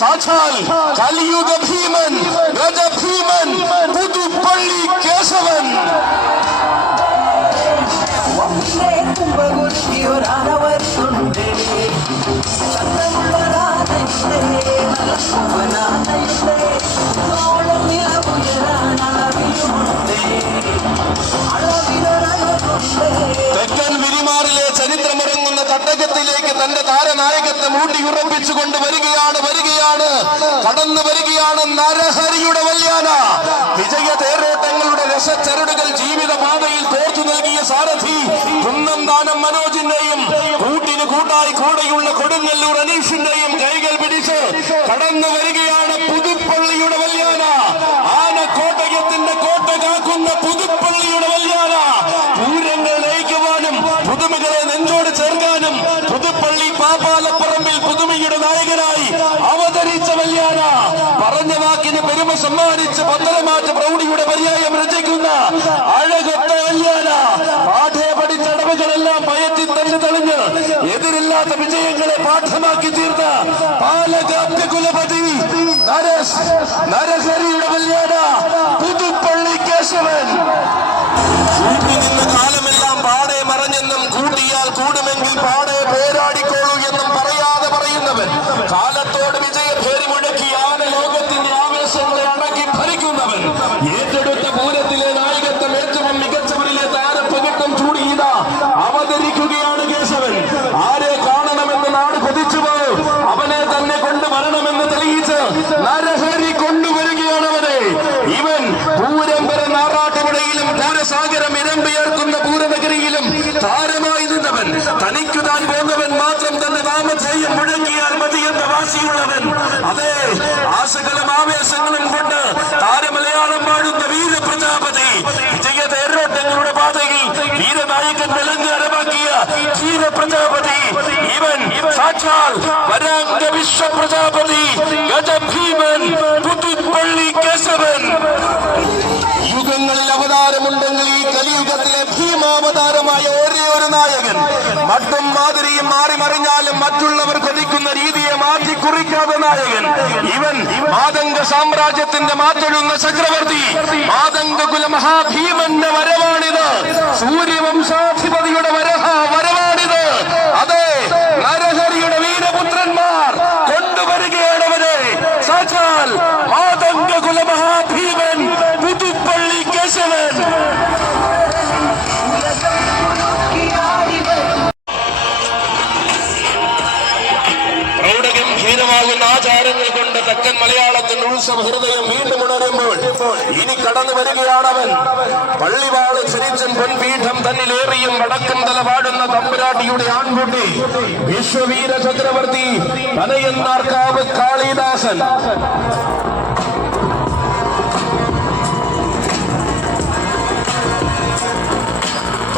സാക്ഷാൽ കലിയുഗ ഭീമൻ ഗജഭീമൻ പുതുപ്പള്ളി കേശവൻ. തെക്കൻ വിരിമാറിലെ ചരിത്രമിറങ്ങുന്ന തട്ടകത്തിലേക്ക് തന്റെ താരനായകത്വം ഊട്ടിയുറപ്പിച്ചുകൊണ്ട് വരികയാണ് കടന്നു വരികയാണ് നരഹരിയുടെ വല്യാന. വിജയ തേരോട്ടങ്ങളുടെ രസച്ചരടുകൾ ജീവിതപാതയിൽ കോർത്തു നൽകിയ സാരഥി കുന്നംതാനം മനോജിന്റെയും കൂട്ടിന് കൂട്ടായി കൂടെയുള്ള കൊടുങ്ങല്ലൂർ അനീഷിന്റെയും കൈകൾ പിടിച്ച് കടന്നു വരികയാണ് പുതുപ്പള്ളിയുടെ വല്യാന. ആനക്കോട്ടയത്തിന്റെ കോട്ട കാക്കുന്ന പുതുപ്പള്ളിയുടെ വല്യാന. പൂരങ്ങൾ നയിക്കുവാനും പുതുമകളെ നെഞ്ചോട് ചേർക്കാനും പുതുപ്പള്ളി പാപ്പാലപ്പറമ്പിൽ പുതുമയുടെ നായകനായി അവതരിച്ച വല്യാന. പറഞ്ഞ വാക്കിന് പെരുമ സമ്മാനിച്ച് പന്തലമാറ്റ പ്രൗഢിയുടെ പര്യായം രചിക്കുന്ന അഴകൊത്ത വല്യാന. പാഠേ പഠിച്ചടവുകളെല്ലാം പയറ്റി തന്നെ തെളിഞ്ഞ് എതിരില്ലാത്ത വിജയങ്ങളെ പാഠമാക്കി തീർത്ത പാലകാപ്യകുലപതി നരഹരിയുടെ വല്യാന പുതുപ്പള്ളി കേശവൻ. കൂട്ടിനിന്ന കാലമെല്ലാം പാടെ മറഞ്ഞെന്നും കൂട്ടിയാൽ കൂടുമെങ്കിൽ പാടെ പോരാടിക്കോളൂ എന്നും പറയാതെ പറയുന്നവൻ. കാലത്തോട് വിജയഭേരി മുഴക്കി ആന ലോകത്തിന്റെ ആവേശങ്ങളെ അടക്കി ഭരിക്കുന്നവൻ. ഏറ്റെടുത്ത പൂരത്തിലെ നായകത്വം ഏറ്റവും മികച്ചവരിലെ താരപ്പകിട്ടം ചൂടിയിത അവതരിക്കുകയാണ് കേശവൻ. ആരെ കാണണമെന്ന് നാട് കൊതിച്ചുപോ അവനെ തന്നെ കൊണ്ടുവരണമെന്ന് തെളിയിച്ച് നരഹരി കൊണ്ടുവരികയാണ് അവനെ. ഇവൻ പൂരം വരെ നാറാട്ടുപുഴയിലും പൂരസാഗരം ഇരമ്പുയർക്കുന്ന പൂരനഗരിയിലും താരമായി നിന്നവൻ. തനിക്കു താൻ പോന്നവൻ മാത്രം തന്നെ നാമധേയം മുഴങ്ങിയാൽ മതി എന്ന വാശിയുള്ളവൻ. അതെ, ആശകളും ആവേശങ്ങളും കൊണ്ട് താരമലയാളം പാടുന്ന വീരപ്രജാപതി. വിജയ തേരോട്ടങ്ങളുടെ പാതയിൽ വീരനായകൻ വിലങ്കാരമാക്കിയ വീരപ്രജാപതി. ഇവൻ സാക്ഷാൽ വരാംഗ വിശ്വപ്രജാപതി ഗജഭീമൻ പുതുപ്പള്ളി കേശവൻ. യുഗങ്ങളിൽ അവതാരമുണ്ടെങ്കിൽ ഈ കലിയുഗത്തിലെ ഭീമാവതാരമായ ഒരേ ഒരു നായകൻ. മട്ടും മാതിരിയും മാറി മറിഞ്ഞാലും മറ്റുള്ളവർ കൊതിക്കുന്ന രീതിയെ മാറ്റി കുറിക്കാത്ത നായകൻ. ഇവൻ മാതംഗ സാമ്രാജ്യത്തിന്റെ മാറ്റൊഴുന്ന ചക്രവർത്തി. മാതംഗ കുല മഹാഭീമന്റെ വരവാണിത്. സൂര്യവംശാധിപതിയുടെ വരവാണിത്. അതെ, നരഹരിയുടെ വീരപുത്രന്മാർ കൊണ്ടുവരികയാണവരെ. സാക്ഷാൽ മാതംഗ കുല മഹാഭീമൻ പുതുപ്പള്ളി കേശവൻ. പ്രൗഢഗംഭീരമാകുന്ന ആചാരങ്ങൾ കൊണ്ട് തെക്കൻ മലയാളത്തിന്റെ ഉത്സവ ഹൃദയം വീണ്ടും ഉണരുമ്പോൾ ഇനി കടന്നു വരികയാണവൻ. പള്ളിവാള് ചരിച്ചൻ പൊൻപീഠം തന്നിലേറിയും വടക്കം തല പാടുന്ന തമ്പുരാട്ടിയുടെ ആൺകുട്ടി വിശ്വവീര ചക്രവർത്തി പനയന്നാർക്കാവ് കാളിദാസൻ.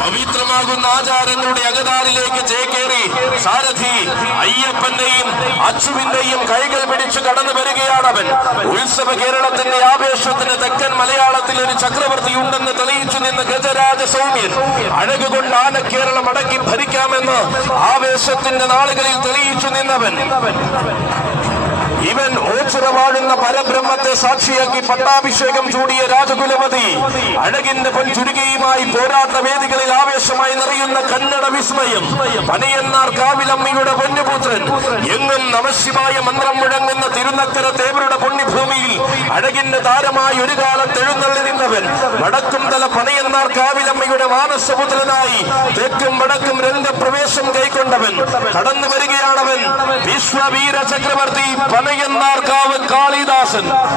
പവിത്രമാകുന്ന ആചാരങ്ങളുടെ അകതാറിലേക്ക് ചേക്കേറി സാരഥി അയ്യപ്പന്റെയും അച്ചുവിന്റെയും കൈകൾ പിടിച്ചു കടന്നു വരികയാണവൻ. ഉത്സവ കേരളത്തിന്റെ ആവേശത്തിന് തെക്കൻ മലയാളത്തിൽ ഒരു ചക്രവർത്തി ഉണ്ടെന്ന് തെളിയിച്ചു നിന്ന ഗജരാജ സൗമ്യൻ. അഴകുകൊണ്ട് ആനക്കേരളം അടക്കി ഭരിക്കാമെന്ന് ആവേശത്തിന്റെ നാളുകളിൽ തെളിയിച്ചു നിന്നവൻ. ഇവൻ ഓച്ചുറവാടുന്ന പരബ്രഹ്മത്തെ സാക്ഷിയാക്കി പട്ടാഭിഷേകം ചൂടിയ രാജകുലപതി. അഴകിന്റെ പൊൻചുരുകയുമായി പോരാട്ട വേദികളിൽ ആവേശമായി നിറയുന്ന കന്നഡ വിസ്മയം. പനയന്നാർ കാവിലമ്മയുടെ പൊന്നുപുത്രൻ. എങ്ങും നമശിവായ മന്ത്രം മുഴങ്ങുന്ന തിരുനക്കര തേവരുടെ പുണ്യഭൂമിയിൽ അഴകിന്റെ താരമായി ഒരു കാലത്ത് എഴുന്നള്ളി നിന്നവൻ. വടക്കും തല പനയന്നാർ കാവിലമ്മയുടെ മാനസപുത്രനായി തെക്കും വടക്കും രംഗപ്രവേശം കൈക്കൊണ്ടവൻ. കടന്നു വരികയാണവൻ വിശ്വവീര ചക്രവർത്തി പനയന്നാർക്കാവ് കാളിദാസൻ.